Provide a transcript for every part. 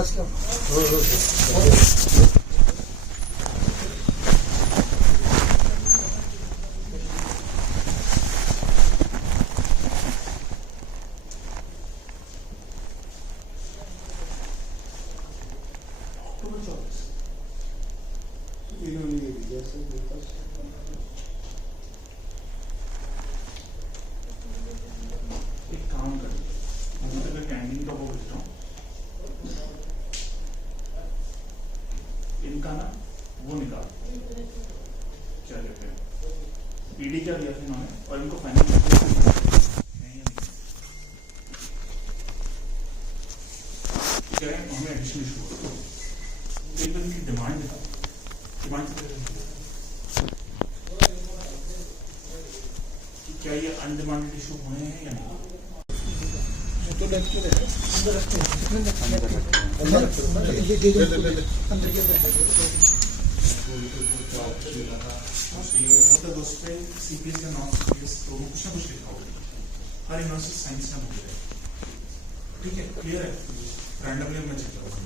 एक काम कर, कैंटीन का वो भेजता हूँ, इनका ना वो निकाल, क्या कहते हैं, पीडी क्या दिया था इन्होंने, और इनको फाइनल क्या है, हमें एडिशनल इशू हो, एक बार इनकी डिमांड दिखा, डिमांड क्या ये अनडिमांडेड इशू हुए हैं या नहीं? तो अंदर रखते हैं सीपीएस या नॉन सीपीएस तो कुछ ना कुछ लिखा होगा, हर यूनिवर्सिटी साइंस ना बोल रहे, ठीक है, क्लियर है, रैंडमली मैं चेक करूँगा।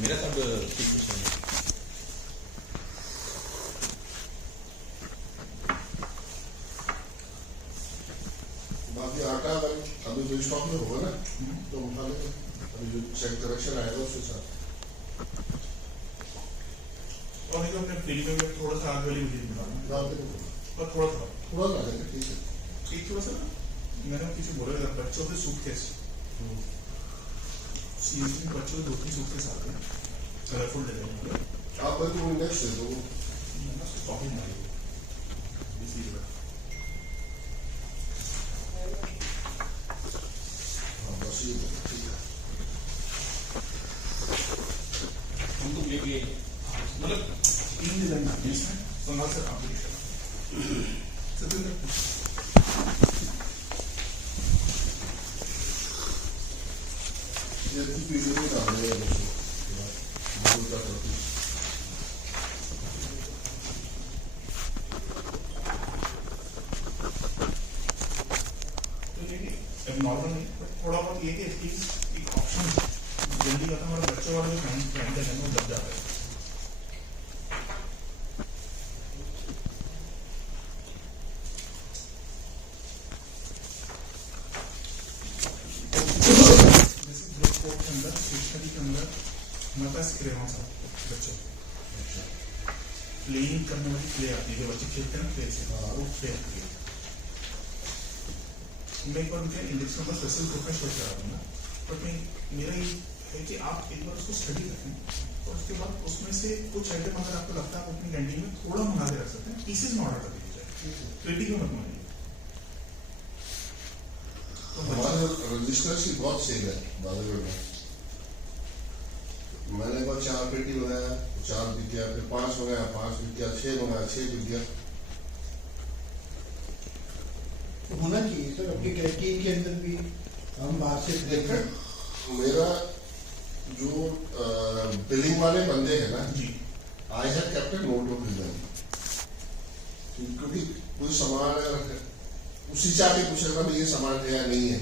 मेरा सब ठीक कुछ नहीं। बाकी आटा अगर अभी जो स्टॉक में होगा ना तो उठा लेंगे, अभी जो चेक करेक्शन आएगा उसके साथ। और नहीं तो अपने प्रीमियम में थोड़ा सा आगे वाली वीडियो निकालना और थोड़ा सा ला देंगे, ठीक है। एक थोड़ा सा ना मैंने किसी बोला था बच्चों के सूटकेस, सीजन बच्चों के 2-3 सूटकेस आते हैं, कलरफुल ले लेंगे आप बल्कि वो इंडेक्स दे दो, कॉपी मारिए इसी तरह। हाँ बस ये ठीक है। हम तो लेके मतलब 3 डिजाइन आते हैं इसमें, संभाल से कॉम्पिटिशन ये वीडियो में डाल रहे हैं नॉर्मल नहीं, थोड़ा बहुत ये कि एटलीस्ट एक ऑप्शन जल्दी खत्म, और बच्चों वाले जो कैंडल है वो दब जाता है। बच्चों प्लेइंग करने वाली प्ले आती है, जो बच्चे खेलते हैं ना प्ले से, वो प्ले आती है। मैं एक बार उनके इंडेक्स नंबर स्पेशल ग्रुप में शो करा दूंगा, बट मैं मेरा ये है कि आप एक बार उसको स्टडी करें और उसके बाद उसमें से कुछ आइटम अगर आपको लगता है आप अपनी कैंटीन में थोड़ा मंगा के रख सकते हैं, पीसेज में ऑर्डर कर दीजिए, क्रिटिक में मत मानिए। हमारे रजिस्टर्स की बहुत सेल है बादलगढ़ में। मैंने एक बार 4 पेटी मंगाया, 4 बिक गया, फिर 5 मंगाया, 5 बिक गया, 6 मंगाया, 6 बिक गया। होना चाहिए सर, अपनी कैंटीन के अंदर भी हम बाहर से देखकर मेरा जो बिलिंग वाले बंदे हैं ना जी, I have kept a note of billing, क्योंकि कोई सामान उसी चाहे पूछेगा भी ये सामान है या नहीं है,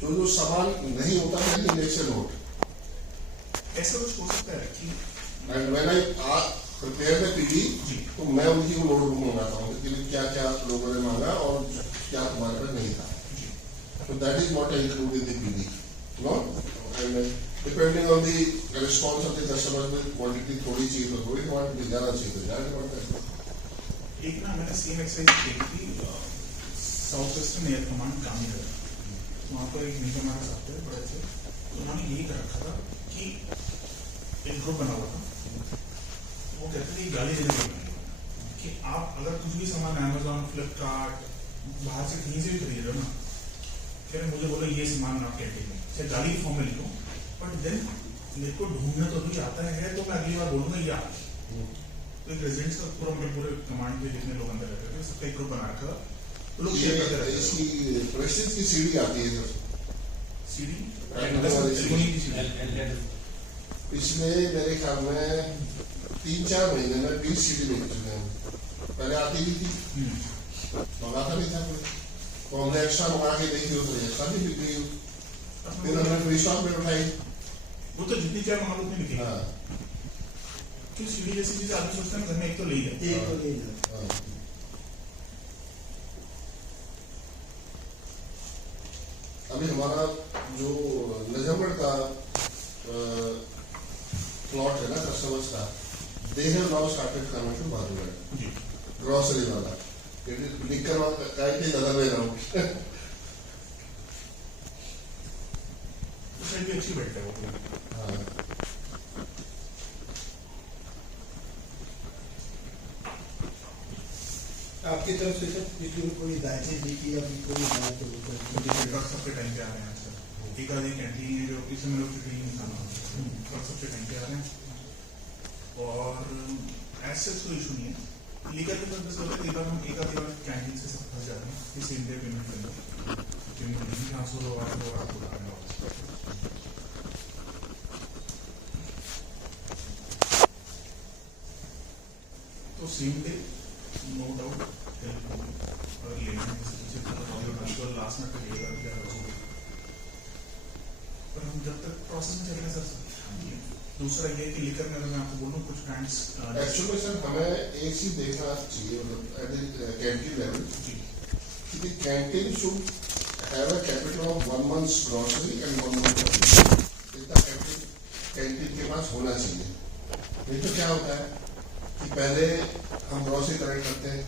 जो सामान नहीं होता है इंडेक्स नोट ऐसा कुछ हो सकता है कि and when I prepare the PD तो मैं उनकी वो नोटबुक मंगाता हूँ कि क्या क्या लोगों ने मांगा और क्या तुम्हारे पास नहीं था, तो that is not included in the PD no, and depending on the response of the customer में क्वांटिटी थोड़ी चाहिए तो थोड़ी, क्वांटिटी ज्यादा चाहिए तो ज्यादा पड़ता है। एक ना मैंने सेम एक्सरसाइज की थी साउथ वेस्टर्न एयर कमांड काम कर रहा, वहाँ पर एक नीचे हमारे साथ थे बड़े से, तो उन्होंने यही कर रखा था कि एक ग्रुप बना हुआ था, वो कहते थे गाली देने वाले कि आप अगर कुछ भी सामान अमेजोन फ्लिपकार्ट बाहर से कहीं से भी खरीद रहे हो ना, फिर मुझे बोलो ये सामान ना कैंटीन में, चाहे गाली की फॉर्म में लिखो, बट देन मेरे को ढूंढना तो भी आता है तो मैं अगली बार बोलूंगा ये आता है। तो एक रेजिडेंट्स का पूरे कमांड के जितने लोग अंदर रहते थे सबका एक ग्रुप बना रखा था, तो लोग शेयर करते रहते थे। इसकी प्रेस्टीज की सीढ़ी आती है सर, सीडी टेलीफोनी की सीडी पिछले मेरे ख्याल में 3-4 महीने में 20 सीडी बेच चुके हैं। पहले आती भी थी, मंगाता नहीं था कोई, तो हमने एक्स्ट्रा मंगा के देखी हो तो एक्स्ट्रा भी बिक गई हो, फिर हमने फ्री स्टॉक में उठाई। वो तो जितनी चाय मंगा लो उतनी बिकेगी। हाँ क्यों सीढ़ी जैसी चीज आदमी सोचता है ना घर में एक तो ले ही जाए। एक तो ले जाओ। हाँ। अभी हमारा जो नजमगढ़ का प्लॉट है ना कस्टमर्स का, they have now started coming to Bajugarh, ji grocery वाला, लिखकर का it is other way around. उसमें भी अच्छी बैठता है वो। हाँ आपकी तरफ से सर किसी को कोई हिदायतें दी कि अभी कोई हिदायत हो ड्रग्स सबके टाइम पे आ रहे हैं आजकल। एक आधी कैंटीन है जो इसमें लोग ट्रेनिंग नहीं खाना, ड्रग्स सबके टाइम पे आ रहे हैं। और ऐसे कोई इशू नहीं है। लीगल के पर्पस होता है, कई बार हम एक आधी बार कैंटीन से सब फंस जाते हैं कि सेम डे पेमेंट कर दो, पेमेंट नहीं ट्रांसफर हो रहा है तो आपको उठाना होगा। तो सेम डे नो डाउट अगर लेना है किसी से लास्ट में करिएगा क्या होगा। पर हम जब तक प्रोसेस में चलेंगे सर। दूसरा ये कि लेकर में अगर मैं आपको बोलूँ कुछ ब्रांड्स एक्चुअली सर हमें एक चीज देखना चाहिए, मतलब एट द कैंटीन लेवल कि the canteen should have a capital of 1 month's grocery and 1 month इतना कैंटीन के पास होना चाहिए। नहीं तो क्या होता है कि पहले हम ग्रोसरी कलेक्ट करते हैं,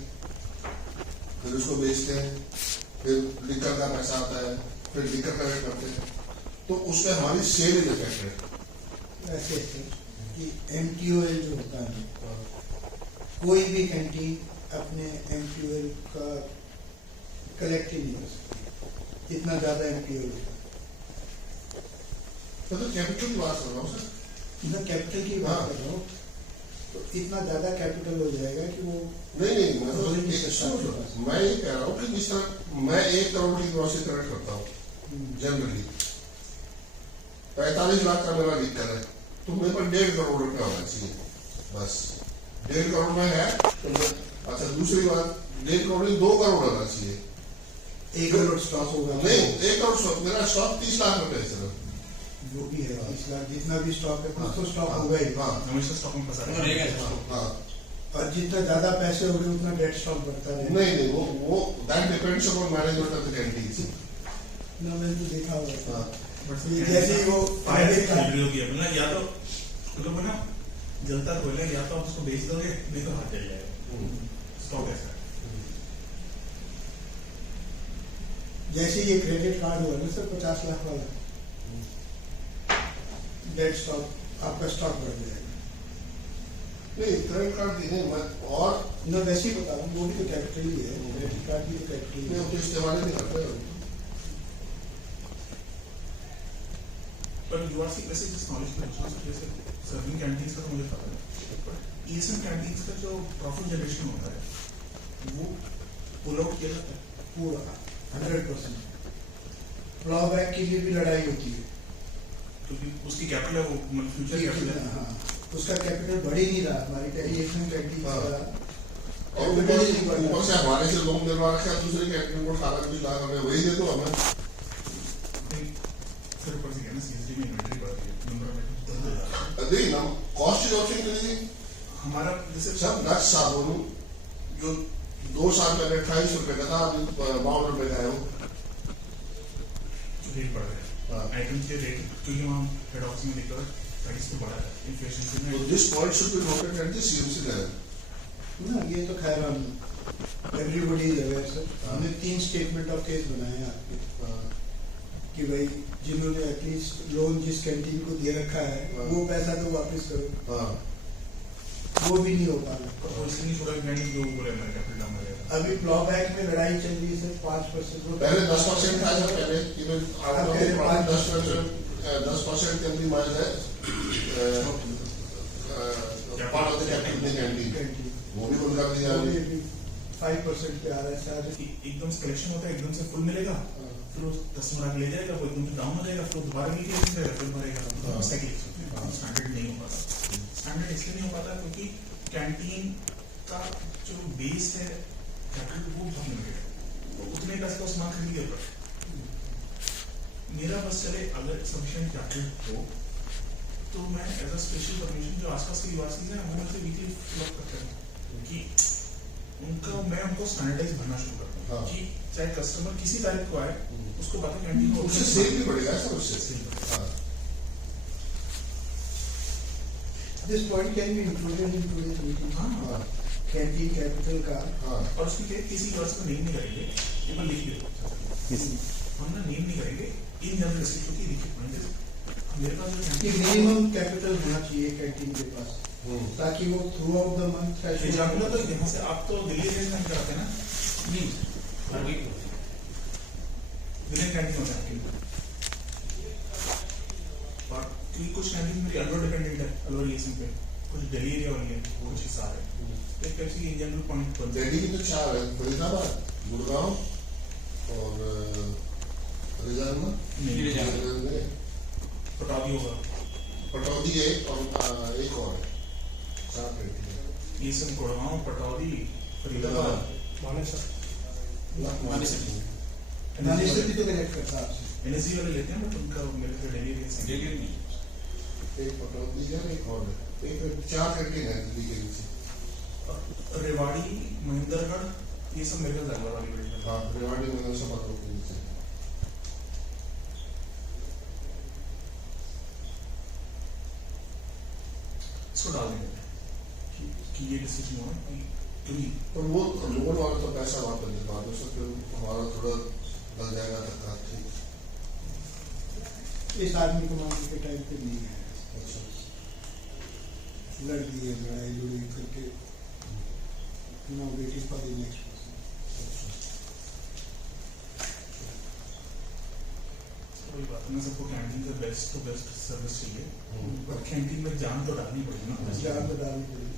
फिर उसको बेचते हैं, फिर लिकर का पैसा आता है, फिर लिकर कलेक्ट करते हैं, तो उसमें हमारी सेल इज अफेक्टेड। ऐसे कि MTOL जो होता है, कोई भी कैंटीन अपने MTOL का कलेक्ट ही नहीं कर सकती, इतना ज्यादा MTOL होता है। तो कैपिटल की बात कर रहा हूँ सर, मैं कैपिटल की बात कर रहा हूँ, तो इतना ज्यादा कैपिटल हो जाएगा कि वो नहीं मैं तो बोल नहीं एक सकता आपके पास। मैं ये कह रहा हूँ कि जिस तरह मैं 1 करोड़ की ग्रोसरी कलेक्ट करता हूँ जनरली, 45 लाख का मेरा लिकर है, तो मेरे पर 1.5 करोड़ रुपया होना चाहिए बस। 1.5 करोड़ में है तो अच्छा, दूसरी बात 1.5 करोड़ नहीं 2 करोड़ होना चाहिए। 1 करोड़ स्टॉक होगा नहीं 1 करोड़ स्टॉक, मेरा स्टॉक 30 लाख रुपए है सिर्फ। जो भी है 30 लाख जितना भी स्टॉक है कुछ तो स्टॉक हाँ, होगा ही। हाँ हमेशा स्टॉक में फंसा रहेगा। रहेगा। हाँ और जितना ज्यादा पैसे हो गए उतना डेट स्टॉक बढ़ता रहेगा। नहीं वो that depends upon management of the canteen. ना मैंने तो देखा हुआ था। हाँ ये जैसे ही वो फायर पहले का खेल रही होगी अपना, या तो मतलब ना जलता कोयला, या तो आप उसको बेच दोगे नहीं तो हाथ जल जाएगा। स्टॉक ऐसा है। जैसे ये क्रेडिट कार्ड हुआ ना सर 50 लाख वाला, डेट स्टॉक आपका स्टॉक बढ़ जाएगा। नहीं क्रेडिट कार्ड देने मत, और ना वैसे ही बता रहा हूँ, वो भी तो कैपिटल ही है, क्रेडिट कार्ड भी तो कैपिटल ही मैं है। उसको इस्तेमाल नहीं करता। पर यूआरसी वैसे जिस नॉलेज पे पूछना सर, जैसे सर्विंग कैंटीन्स का तो मुझे पता है, पर ईएसएम कैंटीन्स का जो प्रॉफिट जनरेशन होता है वो पुल आउट किया जाता है पूरा 100%। फ्लॉबैक के लिए भी लड़ाई होती है क्योंकि उसकी कैपिटल है वो, मतलब फ्यूचर कैपिटल है। हाँ, उसका कैपिटल बढ़ ही नहीं रहा, हमारी ईएसएम कैंटीन हाँ। का और ऊपर से हमारे से लोग निर्माण रखा, दूसरे कैंटीन को 18-20 लाख हमें वही दे दो हमें। फिर ऊपर से कहना सीएसडी में इन्वेंटरी बढ़ रही है, नंबर में नहीं ना, कॉस्ट इज ऑल्सो इंक्रीजिंग। हमारा जैसे सब 10 साबुन जो 2 साल पहले 28 रुपए का था, अभी 52 रुपए का है वो। रेट बढ़ रहा है हाँ। आइटम के रेट, क्योंकि वहाँ हेड ऑफिस में देखा प्राइस तो बढ़ा है इन्फ्लेशन से तो this point should be noted at the CMC level. ना, ये तो खैर हम एवरीबॉडी इज अवेयर सर। हाँ। हमने 3 स्टेटमेंट ऑफ केस बनाए हैं आपके कि भाई जिन्होंने एटलीस्ट लोन जिस कैंटीन को दे रखा है हाँ। वो पैसा तो वापस करो, हाँ वो भी नहीं हो पा रहा। तो इसलिए नहीं छोड़ा ब्रांड जो बोले हमारे कैपिटल डाउन रहेगा। अभी फ्लॉबैक में लड़ाई चल रही है सर 5%। पहले 10% था, जब पहले इवन आपका 10% के अंदर मार्ज है पार्ट ऑफ द कैंटीन, वो भी बंद कर दिया अभी। 5% पे आ रहा है सर। एकदम से कलेक्शन होता है, एकदम से फुल मिलेगा, फिर वो कस्टमर आके ले जाएगा, वो एकदम से डाउन हो जाएगा, फिर वो दोबारा नीचे जाएगा, फिर भरेगा, साइकिल। हाँ। स्टैंडर्ड नहीं हो पाता। स्टैंडर्ड इसलिए नहीं हो पाता क्योंकि कैंटीन का जो बेस है कैपिटल वो बहुत लिमिटेड है, तो उतने पैसे का सामान खरीद के ऊपर मेरा बस चले अगर सफिशिएंट कैपिटल हो तो मैं एज अ स्पेशल परमिशन जो आसपास के यूनिवर्सिटीज हैं वो मुझसे वीकली फ्लॉप करते हैं कि मैं उनको स्टैंडर्डाइज भरना शुरू करता हूँ हाँ। कि चाहे कस्टमर किसी तारीख को आए उसको पता कैंटीन में उससे सेल भी बढ़ेगा सर, उससे सेल बढ़ेगा। हाँ। This point can be included in today's meeting. हाँ हाँ Canteen capital का हाँ और उसकी किसी यूनिवर्सिटी में नेम नहीं करेंगे, ये मैं लिख दो हम ना नेम नहीं करेंगे इन जनरल डिस्ट्रिक्ट की लिखित पॉइंट मेरे पास जो कि मिनिमम कैपिटल होना चाहिए कैंटीन के पास ताकि वो थ्रू आउट द मंथ जाऊंगा तो यहाँ से आप तो दिल्ली रेंज में कराते हैं ना, नहीं हर वीक दिल्ली कैंटीन होता है और क्योंकि कुछ कैंटीन मेरी अलवर डिपेंडेंट है, अलवर रीजन पे कुछ दिल्ली एरिया वाली है, वो कुछ हिसाब है एक कैसी इन जनरल पॉइंट पर दिल्ली की तो 4 है, फरीदाबाद, गुड़गांव और रिजार्म पटौदी होगा, पटौदी एक और एक और है, 4 कैंटीन है। ये सब गुड़गांव, पटौदी, फरीदाबाद, नालेसर भी तो कनेक्ट करता है आपसे। एनएसजी वाले लेते हैं बट उनका मेरे से दिल्ली एरिया से डेली नहीं एक पटौदी है, एक और है, एक 4 कैंटीन है दिल्ली के नीचे। रेवाड़ी, महेंद्रगढ़, ये सब मेरे ख्याल अलवर वाली बिल्डिंग है। हाँ, रेवाड़ी में सब बातों के नीचे। इसको डाल देंगे कि ये डिसीजन हुआ कि क्योंकि तो वो लोन वाला तो पैसा वहाँ पर दिलवा दो सर, फिर हमारा थोड़ा लग जाएगा धक्का। ठीक, इस आदमी को मांगने के टाइम पे नहीं है, अच्छा लड़ दिए लड़ाई लुड़ाई करके no waiting for the next कोई बात नहीं, सबको कैंटीन का बेस्ट टू बेस्ट सर्विस चाहिए पर कैंटीन में जान तो डालनी पड़ेगी ना। जान तो डालनी पड़ेगी।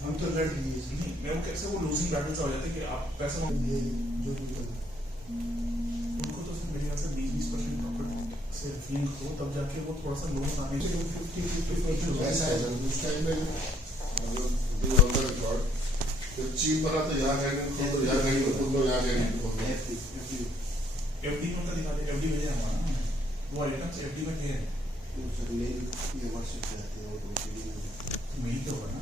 हम तो लड़ दिए नहीं मैं वो कैसे वो लूजिंग बैटल सा हो जाता है कि आप पैसा मांगो ये जो भी करो। उनको तो फिर मेरे ख्याल से 20% प्रॉफिट से रिफिलिंग हो तब जाके वो थोड़ा सा लोन आने से 50-50% ऐसा है सर, उस टाइम में मतलब ऑन द रिकॉर्ड तो चीप बना तो यहाँ कैंटीन खोल दो, यहाँ कैंटीन खोल दो, यहाँ कैंटीन खोल दो। एफडी में उनका दिखा दे, एफडी भेजा हमारा ना वो आइटम्स एफडी में थे मिल के होगा ना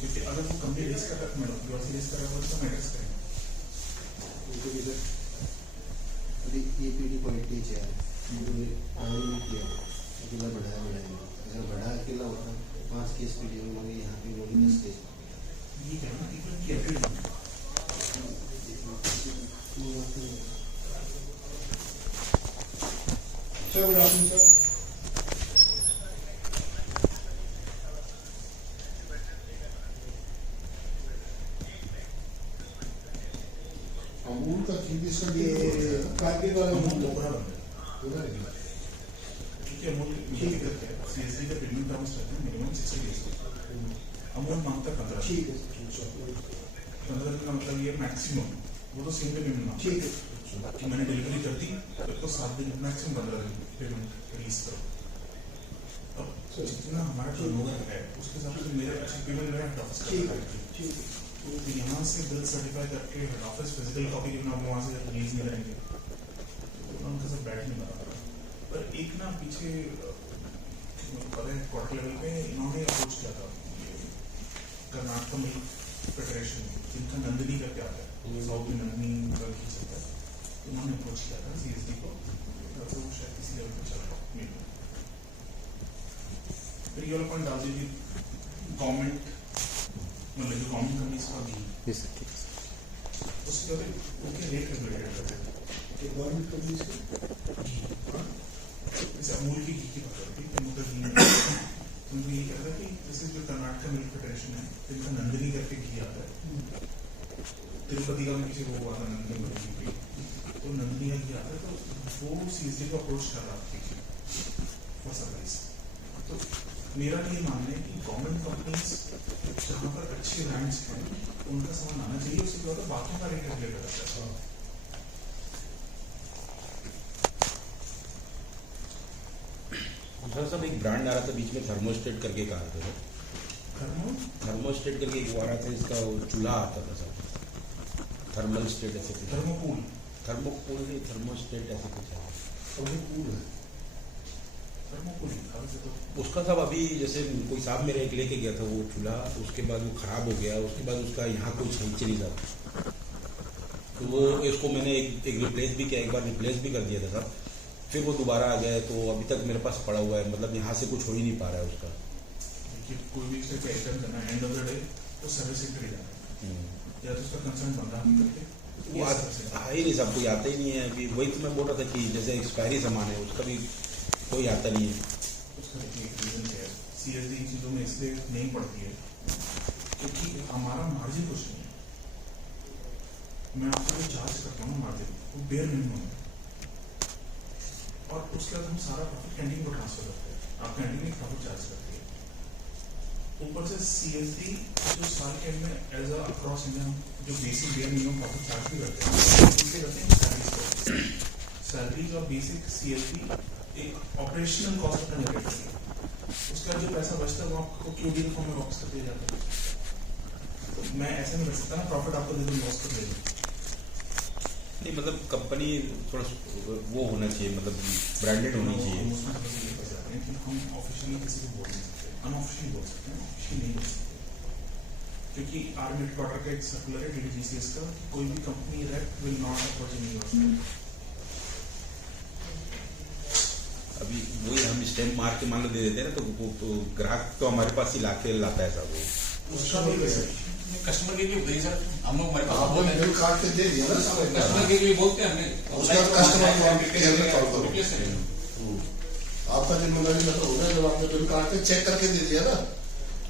क्योंकि अगर वो कंपनी रेस कर रहा है यूएसए रेस कर रहा है तो हम एड्रेस करेंगे। अकेला होता 5 केस पे लिए उन्होंने यहाँ पे उन्होंने 10 केस ये कहना पीपल की every sir good afternoon sir. Amul का घी भी सर ये कारगिल वाला अमूल मुद्दा लोकड़ा बन गया क्योंकि अमूल ठीक करते हैं सीएसडी का पेमेंट टर्म्स रहते हैं मिनिमम 60 डेज अमूल मांगता 15 ठीक है सर, 15 दिन का मतलब ये मैक्सिमम वो तो सेम डे पेमेंट मांगता ठीक है कि मैंने डिलीवरी कर दी तो 7 दिन मैक्सिमम 15 दिन पेमेंट रिलीज करो। अब जितना हमारा टर्नओवर है उसके हिसाब से मेरा पेमेंट मेरा हेड ऑफिस ठीक का है है ठीक है तो यहाँ से बिल सर्टिफाई करके हेड ऑफिस फिजिकल कॉपी गिवना वहाँ से रिलीज नहीं करेंगे तो उनका सब बैठ नहीं बना पर एक ना पीछे पता है क्वार्टर लेवल पे इन्होंने अप्रोच किया था कर्नाटक मिल्क फेडरेशन जिनका नंदिनी करके आता है साउथ में नंदिनी का खींच सकता है उन्होंने अप्रोच किया था सीएसडी को तो वो शायद किसी लेवल पे चल रहा है फिर ये वाला पॉइंट डाल दीजिए गवर्नमेंट मतलब जो गवर्नमेंट कंपनीज का भी उसके बाद उनके रेट रेगुलेटेड करते हैं गवर्नमेंट कंपनीज जैसे अमूल की घी की बात करती है अमूल का घी तो उनको ये कहता है कि जैसे जो कर्नाटक मिल्क फेडरेशन है जिनका नंदिनी करके घी आता है तिरुपति का भी किसी को हुआ था नंदिनी का घी तो नंदिनी का घी आता है तो वो सीएसडी को अप्रोच कर रहा था फॉर सर्विस। तो मेरा ये मानना है कि गवर्नमेंट कंपनीज जहाँ पर अच्छे ब्रांड्स हैं उनका सामान आना चाहिए उसके बाद बातों का रेट रेगुलेट करता है दूसरा सब एक ब्रांड आ रहा था बीच में थर्मोस्टेट करके कहा था सर। थर्मोस्टेट करके एक वो आ रहा था, इसका वो चूल्हा आता था सर, थर्मल स्टेट ऐसे कुछ, थर्मोकूल नहीं, थर्मोस्टेट ऐसे कुछ है। उसका सब अभी जैसे कोई साहब मेरे एक लेके गया था वो चूल्हा, उसके बाद वो खराब हो गया, उसके बाद उसका यहाँ कोई सही चली था, तो वो इसको मैंने एक रिप्लेस भी किया, एक बार रिप्लेस भी कर दिया था साहब, फिर वो दोबारा आ गया, तो अभी तक मेरे पास पड़ा हुआ है, मतलब यहाँ से कुछ हो ही नहीं पा रहा है उसका। कोई भी इससे आइटम करना है, एंड ऑफ द डे वो सर्विस सेंटर ही जाना है, या तो उसका कंसर्न बंदा नहीं करते, वो आ ही नहीं, सब कोई आता ही नहीं है। अभी वही तो मैं बोल रहा था कि जैसे एक्सपायरी सामान है उसका भी कोई आता नहीं है। उसका एक रीजन क्या है, सीएसडी इन चीज़ों में इसलिए नहीं पड़ती है क्योंकि हमारा मार्जिन कुछ नहीं है। मैं आपको जो चार्ज करता हूँ मार्जिन, वो बेयर मिनिमम है, और उसके बाद हम सारा प्रॉफिट कैंटीन को ट्रांसफर करते हैं, आप कैंटीन में प्रॉफिट चार्ज करते हैं। ऊपर से सीएसडी जो साल के एंड में एज अक्रॉस इंडिया जो basic bare minimum profit charge भी करते हैं, उसके करते हैं सैलरीज और बेसिक सीएसडी एक ऑपरेशनल कॉस्ट अपना जनरेट करती है, उसका जो पैसा बचता है वो आपको क्यूडी फॉर्म में वापस कर दिया जाता है। तो मैं ऐसा नहीं कर सकता ना प्रॉफिट आपको दे दूँ लॉस कर दे दूँ, नहीं मतलब कंपनी थोड़ा वो होना चाहिए, मतलब ब्रांडेड होनी चाहिए। उसमें थोड़ा सा ये फंस जाते हैं कि हम ऑफिशियली किसी को बोल नहीं सकते, अनऑफिशियली बोल सकते हैं, ऑफिशियली नहीं बोल सकते, क्योंकि आर्मी हेडक्वार्टर का एक सर्कुलर है डीडीजीसीएस का कि कोई भी company rape will not opportunity university. अभी वही हम स्टैम्प मार के मान लो दे देते हैं ना, तो ग्राहक तो हमारे पास ही लाके लाता है सब वो। उसका भी वैसे कस्टमर के लिए बताइए सर, हम लोग हमारे पास आपने बोलते हैं, बिल काट के दे दिया ना सारे कस्टमर के लिए बोलते हैं हमने, उसका कस्टमर केयर में कॉल करो। रिप्लेस करें। आपका जिम्मेदारी मतलब होता है जब आपने बिल काट के चेक करके दे दिया ना,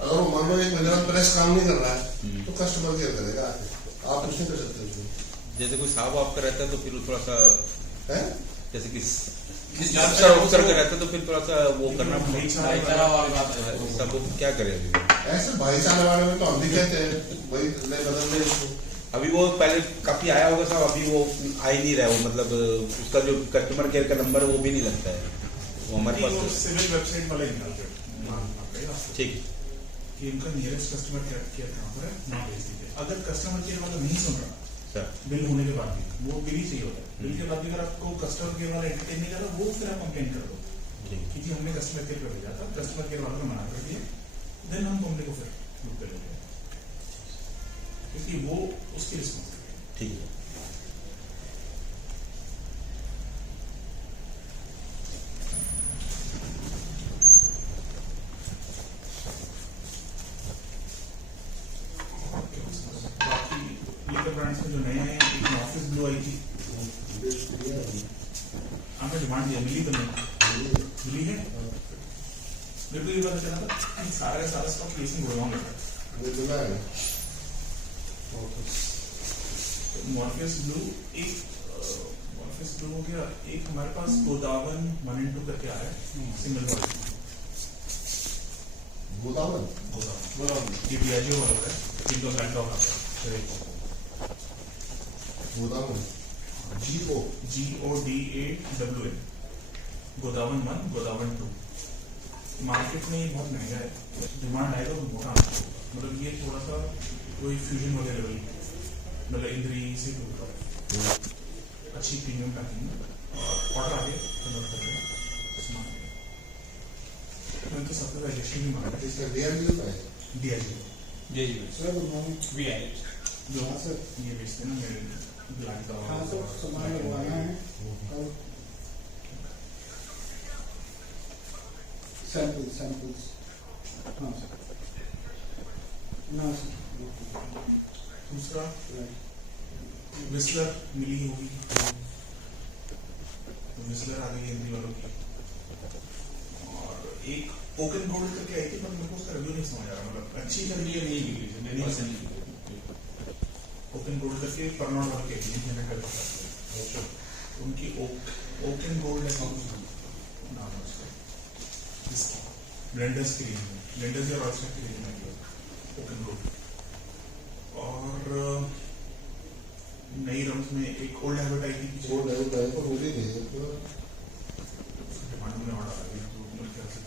अगर वो मान लो एक महीने में प्रेस काम नहीं कर रहा है तो कस्टमर केयर करेगा, आप कुछ नहीं कर सकते उसमें। जैसे कोई साहब आपका रहता है तो फिर वो थोड़ा सा है जैसे कि जानकारी अफसर का रहता है तो फिर थोड़ा सा वो करना भाईचारा वाली बात है। सब क्या करे अभी वो। ऐसे भाईचारे वाले में तो हम भी कहते हैं वही नए बदल रहे इसको। अभी वो पहले काफी आया होगा साहब, अभी वो आ ही नहीं रहा है, वो मतलब उसका जो कस्टमर केयर का नंबर है वो भी नहीं लगता है, वो हमारे पास। सिविल वेबसाइट वाले निकालते हैं ठीक कि इनका नियरेस्ट कस्टमर केयर कहाँ पर है, ना भेज दीजिए। अगर कस्टमर केयर वाला नहीं सुन रहा सर, बिल होने के बाद भी, वो बिल ही चाहिए होता है, बिल के बाद भी अगर आपको कस्टमर केयर वाला एंटरटेन नहीं कर रहा, वो फिर आप कंप्लेन कर दो कि जी हमने कस्टमर केयर पे भेजा था, कस्टमर केयर वालों ने मना कर दिया, देन हम तुमने को फिर लूप पे लेंगे, क्योंकि वो उसकी रिस्पॉन्सिबिलिटी। ठीक है। बाकी लीकर ब्रांड्स में जो नए आए हैं, एक ऑफिस ब्लू आई थी, हमें डिमांड दिया, मिली तो नहीं मिली है। मेरे को ये पता चला था कि सारा का सारा स्टॉक केसिंग गुड़गांव में था। मॉर्फियस ब्लू हो गया, एक हमारे पास गोदावन 1 and 2 करके आया है सिंगल बॉडी। गोदावन ये डियाजियो वाला है, इनका ब्रांड ऑफ आता है GODAWN, गोदावन 1 गोदावन 2। मार्केट में ये बहुत महंगा है, डिमांड आएगा तो मोटा, मतलब ये थोड़ा सा कोई फ्यूजन वाले लेवल, मतलब इंद्री से भी ऊपर है, अच्छी प्रीमियम पैकिंग में, और ऑर्डर आगे कन्वर्ट कर रहे हैं सामान। मैंने तो सबसे रजिस्ट्रेशन भी मांगा इसका DRDO का है। DIG जी जी सर गुड मॉर्निंग। वी आए जो हाँ सर, ये बेचते हैं ना मेरे ब्लैक का। हाँ सर सामान लगवाना है कल, सैंपल्स हाँ सर, ना सर दूसरा राइट। विस्लर मिली होगी, तो विस्लर आ गई हिंदी वालों की, और एक ओकन गोल्ड करके आई थी, पर मेरे को उसका रिव्यू नहीं समझ आ रहा, मतलब अच्छी कर ये नहीं बिक्री मेरी पसंद नहीं। ओकन गोल्ड करके परनौर वाले के लिए मैंने कर रखा, उनकी ओकन गोल्ड है नाम है उसका, ब्लेंडर्स की रेंज में, ब्लेंडर्स या रॉयस्टर की रेंज में ओकन गोल्ड। और नई रम्स में एक ओल्ड हैबिट आई थी, वो नए को मुझे नहीं डिमांड में ऑर्डर आ गया, तो मेरे ख्याल से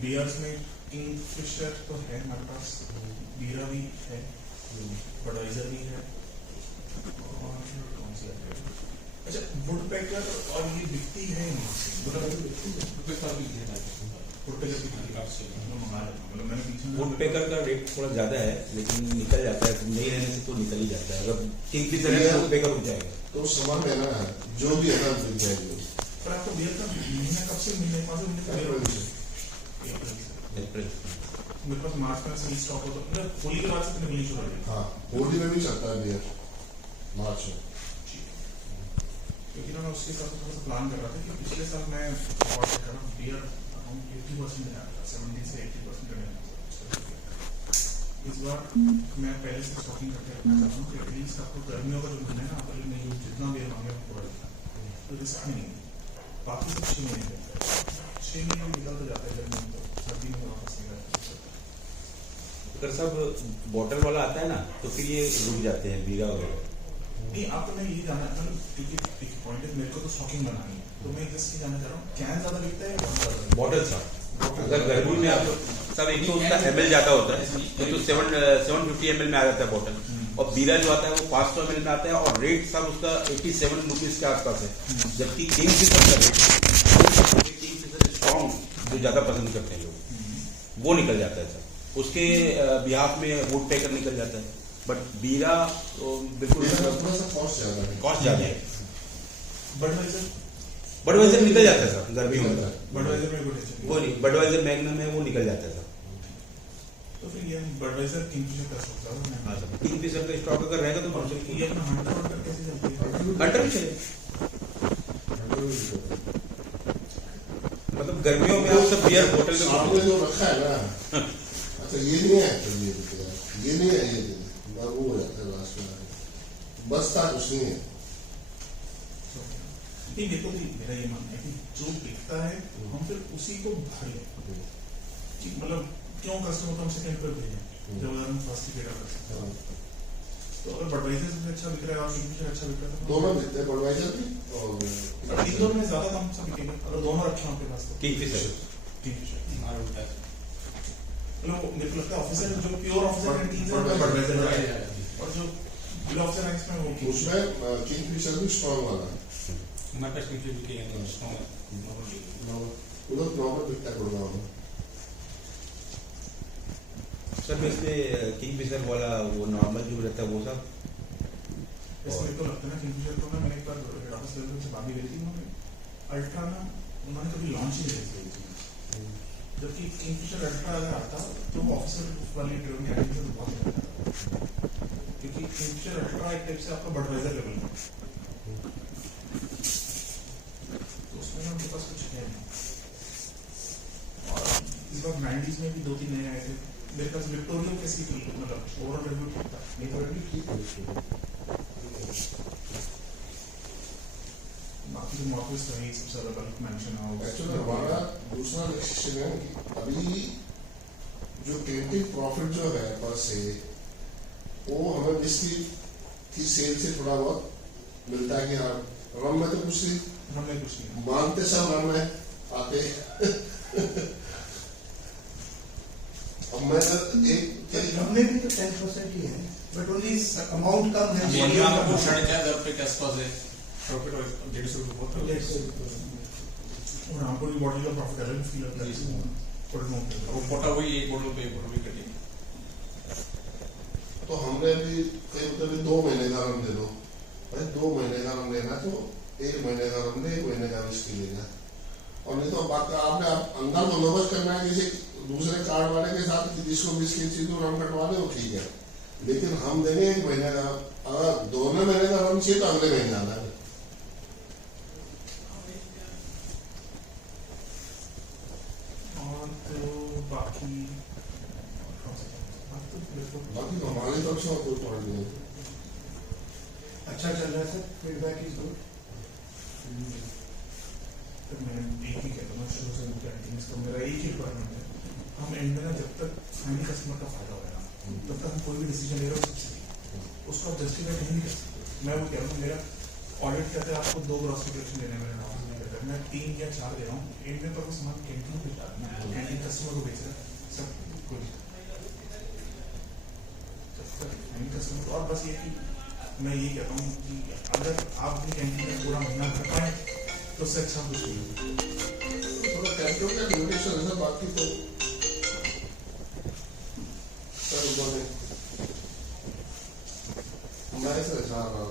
बियर्स में किंगफिशर तो है हमारे पास, बीरा भी है, बडवाइजर भी है, और कौन सी है? अच्छा, वुडपेकर और ये बिकती है वुडपेकर भी मंगा लेता हूँ, मतलब मैंने पीछे वुडपेकर का रेट थोड़ा ज्यादा है, लेकिन निकल जाता है, नहीं रहने से तो निकल ही जाता है। अगर किंगफिशर है तो वुडपेकर हो जाएगा। तो सामान लेना है जो भी है ना मिल जाएगी। पर आपको बियर का महीना कब से मिलने, कौन से महीने का बियर होगा? अप्रैल मेरे पास मार्च में सही स्टॉक होता है, मतलब होली के बाद से तो मिलनी शुरू हो गई। हाँ, होली में भी चलता है बियर मार्च में। क्योंकि ना मैं उसके साथ थोड़ा सा प्लान कर रहा था कि पिछले साल मैं ऑर्डर कर रहा हूँ बियर अराउंड 80% में आया था, 70 से 80% में आया था। इस बार मैं पहले से स्टॉकिंग करके रखना चाहता हूँ कि एटलीस्ट आपको गर्मियों का जो महीना है ना, अप्रैल में यूज जितना बियर मांगे आपको पूरा देता है, तो रिस्क नहीं है। बाकी सब 6 महीने का 6 महीने में निकल तो जाता है गर्मी में, तो सर्दी में वापस नहीं रहता। अगर सब बॉटल वाला आता है ना तो फिर ये रुक जाते हैं बीरा वगैरह। नहीं, आपको मैं यही जानना मतलब क्योंकि पॉइंट है मेरे को तो स्टॉकिंग बनानी है, तो मैं जस्ट ये जानना चाह रहा हूँ कैन ज्यादा बिकता है या बॉटल ज्यादा? बॉटल साहब अगर गर्मी में आप सब एक तो उसका ml ज्यादा होता है, तो 750 ml में आ जाता है बॉटल, और बीरा जो आता है वो 500 ml में आता है, और रेट सब उसका 87 रुपीज के आसपास है। जबकि किंगफिशर का रेट, किंगफिशर स्ट्रॉन्ग जो ज्यादा पसंद करते हैं लोग, वो निकल जाता है सर, उसके बिहाफ में वुडपेकर निकल जाता है, बट बीरा तो बिल्कुल थोड़ा सा कॉस्ट ज्यादा है। कॉस्ट ज्यादा है। बडवाइजर निकल जाता है सर गर्मियों में, बडवाइजर में गुड है। वो नहीं बडवाइजर मैग्नम है वो निकल जाता है सर। तो फिर ये बडवाइजर किंगफिशर का स्टॉक ज्यादा है। हाँ सर, किंगफिशर का स्टॉक अगर रहेगा तो ये अपना हंटर कैसे चलती है? हंटर भी चलेगा। मतलब गर्मियों में आप सब बियर बोतल सामने जो रखा है ना, अच्छा ये नहीं है, ये नहीं है, ये वो हो जाता है लास्ट में, बस था कुछ नहीं है। नहीं, देखो जी मेरा ये मानना है कि जो बिकता है हम फिर उसी को भर लें, मतलब क्यों कस्टमर को हम सेकंड पर भेजें जब हम फर्स्ट टिकट कर सकते हैं। तो अगर बडवाइजर सबसे अच्छा बिक रहा है और किंगफिशर अच्छा बिक रहा है तो दोनों मिलते हैं, बडवाइजर भी और इन दोनों में ज्यादा दाम सा बिकेगा अगर दोनों रखे हैं आपके पास तो। किंगफिशर किंगफिशर हमारा उल्टा है। मतलब मेरे को लगता है ऑफिसर जो प्योर ऑफिसर कैंटीन से बडवाइजर है, और जो बिलो ऑफिसर है इसमें वो उसमें किंगफिशर भी स्ट्रॉन्ग वाला है। हमारे पास किंगफिशर भी कहीं नहीं स्ट्रॉन्ग है। उधर नॉर्मल बिकता है गुड़गांव में। सर मैं इसमें किंगफिशर वाला वो नॉर्मल जो रहता है वो सब ऐसे मेरे को लगता है ना किंगफिशर को ना मैंने एक बार हेड ऑफिस लेवल से बात भी करी थी, उन्होंने अल्ट्रा ना उन्होंने कभी लॉन्च ही नहीं करी थी, जबकि किंगफिशर अल्ट्रा अगर आता तो वो ऑफिसर वाली ड्रिवन कैटेगरी से बहुत ज्यादा आता, क्योंकि किंगफिशर अल्ट्रा एक टाइप से आपका बडवाइजर लेवल में, तो उसमें ना उनके पास कुछ है नहीं। और इस बार 90s में भी 2-3 नए आए थे मेरे पास। विक्टोरिया कैसी थी, मतलब ओवरऑल रिव्यू ठीक था, नहीं तो रिव्यू ठीक है। बाकी जो मॉडल्स रही सबसे ज्यादा बल्क मेंशन है एक्चुअली हमारा दूसरा डिसीजन है कि अभी जो क्रिएटिव प्रॉफिट जो है पर से वो हमें बिस्की की सेल से थोड़ा बहुत मिलता है कि हाँ रम में तो कुछ नहीं, हमने कुछ नहीं मानते सब रम है आते। अब मैं एक हमने भी तो 10% ही है, बट ओनली अमाउंट कम है। ये आपको 4,500 रुपये के आसपास है प्रॉफिट, और 150 रुपये बहुत है। और हमको भी बॉटल का प्रॉफिट अलग फील होता है, वो कोटा वही एक बोतल पे एक बोतल भी कटेगी। तो हमने भी कई मतलब 2 महीने का रम दे दो भाई, 2 महीने का रम लेना तो 1 महीने का रम ले, 1 महीने का विस्की लेगा, और नहीं तो बात आपने अंदर बंदोबस्त करना है किसी दूसरे कार्ड वाले के साथ कि जिसको विस्की चाहिए तो रम कटवा दे वो ठीक है, लेकिन हम देंगे 1 महीने का, अगर 2 महीने का रम चाहिए तो अगले महीने आना है। और तो बाकी हमारी तरफ से कोई पॉइंट नहीं है। अच्छा चल रहा है सर, फीडबैक इज गुड। मैं एक ही कहता हूँ शुरू से तो मेरा एक ही रिक्वायरमेंट है, हम एंड में ना जब तक फाइनल कस्टमर का फायदा होगा ना तब तक हम कोई भी डिसीजन ले रहे हो सबसे उसको आप जस्टिफाई नहीं कर सकते। मैं वो कह रहा हूँ मेरा ऑडिट कहते हैं आपको 2 ग्रॉस कलेक्शन लेने में कहते हैं है, मैं 3 या 4 दे रहा हूँ, एक दिन तो वो सामान कैंटीन पे जा रहा है, कैंटीन कस्टमर को बेच रहा है, सब कुछ कस्टमर को। और बस ये कि मैं ये कहता हूँ कि अगर आप भी कैंटीन में पूरा महीना कर पाए तो उससे अच्छा कुछ नहीं। थोड़ा कैंटीन का लिमिटेशन है सर, बाकी तो सर बोले मैं इसे चाह रहा हूँ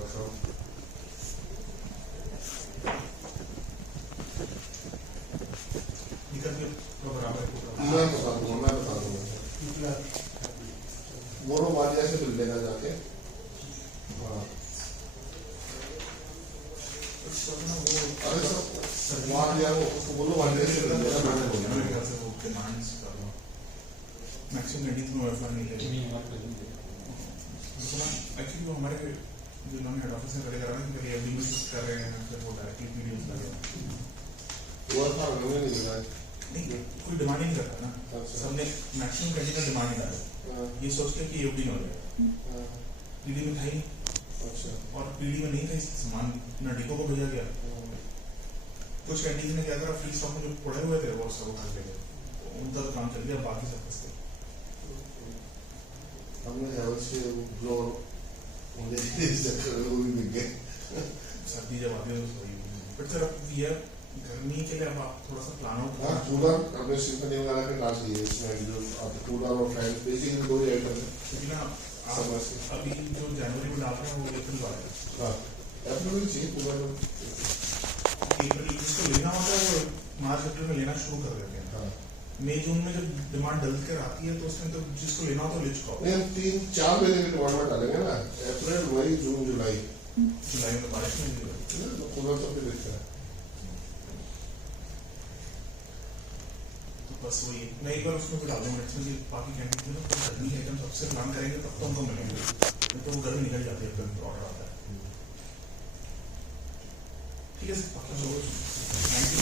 निकल के तो बराबर है। मैं बता दूंगा मोरो मालिया से मिल लेगा जाके। हाँ अरे सर मालिया को उसको बोलो मालिया से मिल लेगा, मैंने बोला मेरे ख्याल से वो डिमांड्स कर रहा हूँ मैक्सिमम लेडीज में वेफर नहीं लेगी। एक्चुअली वो हमारे जो इन्होंने हेड ऑफिस में खड़े करा कि पहले एफडी में शिफ्ट कर रहे हैं, फिर वो डायरेक्टली पीडीएफ लगे वो था उन्होंने नहीं दिया नहीं, कोई डिमांड ही नहीं करता ना, सबने मैक्सिमम कैंटीन का डिमांड ही डाला ये सोच के कि एफडी हो जाए, पीडी में था ही नहीं। अच्छा और पीडी में नहीं था इस सामान, ना डिपो को भेजा गया। कुछ कैंटीन ने क्या करा, फ्री स्टॉक में जो पड़े हुए थे वो सब उठा ले गए, उनका तो काम चल गया, बाकी सब फंस गए। हमने हेल्थ से जो वो भी मिल गए। सर्दी जब आती है तो बट सर अब ये गर्मी के लिए अब आप थोड़ा सा प्लान आउट हाँ कूलर अपने सिंपल वगैरह के डाल दिए इसमें, जो आप कूलर और फैन बेसिकली दो ही आइटम है। क्योंकि ना आप अभी जो जनवरी में डाल रहे हैं वो अप्रैल वाला है, हाँ अप्रैल में चाहिए कूलर। अप्रैल जिसको लेना होता है वो मार्च अप्रैल में लेना शुरू कर देते हैं। हाँ मई जून में जब डिमांड डल कर आती है तो उसमें तो जिसको लेना हो तो ले चुका हो। नहीं हम 3-4 महीने की डिमांड में डालेंगे ना, अप्रैल मई जून जुलाई, जुलाई में बारिश नहीं हुई तो कूलर सब भी देखते हैं। तो बस वही मैं एक बार उसमें भी डाल दूंगा इसमें कि बाकी कैंटीन में तो गर्मी आइटम सबसे प्लान करेंगे तब तो उनको मिलेंगे, नहीं तो वो गर्मी निकल जाती है जब ऑर्डर आता है। ठीक है सर, बाकी जो थैंक यू।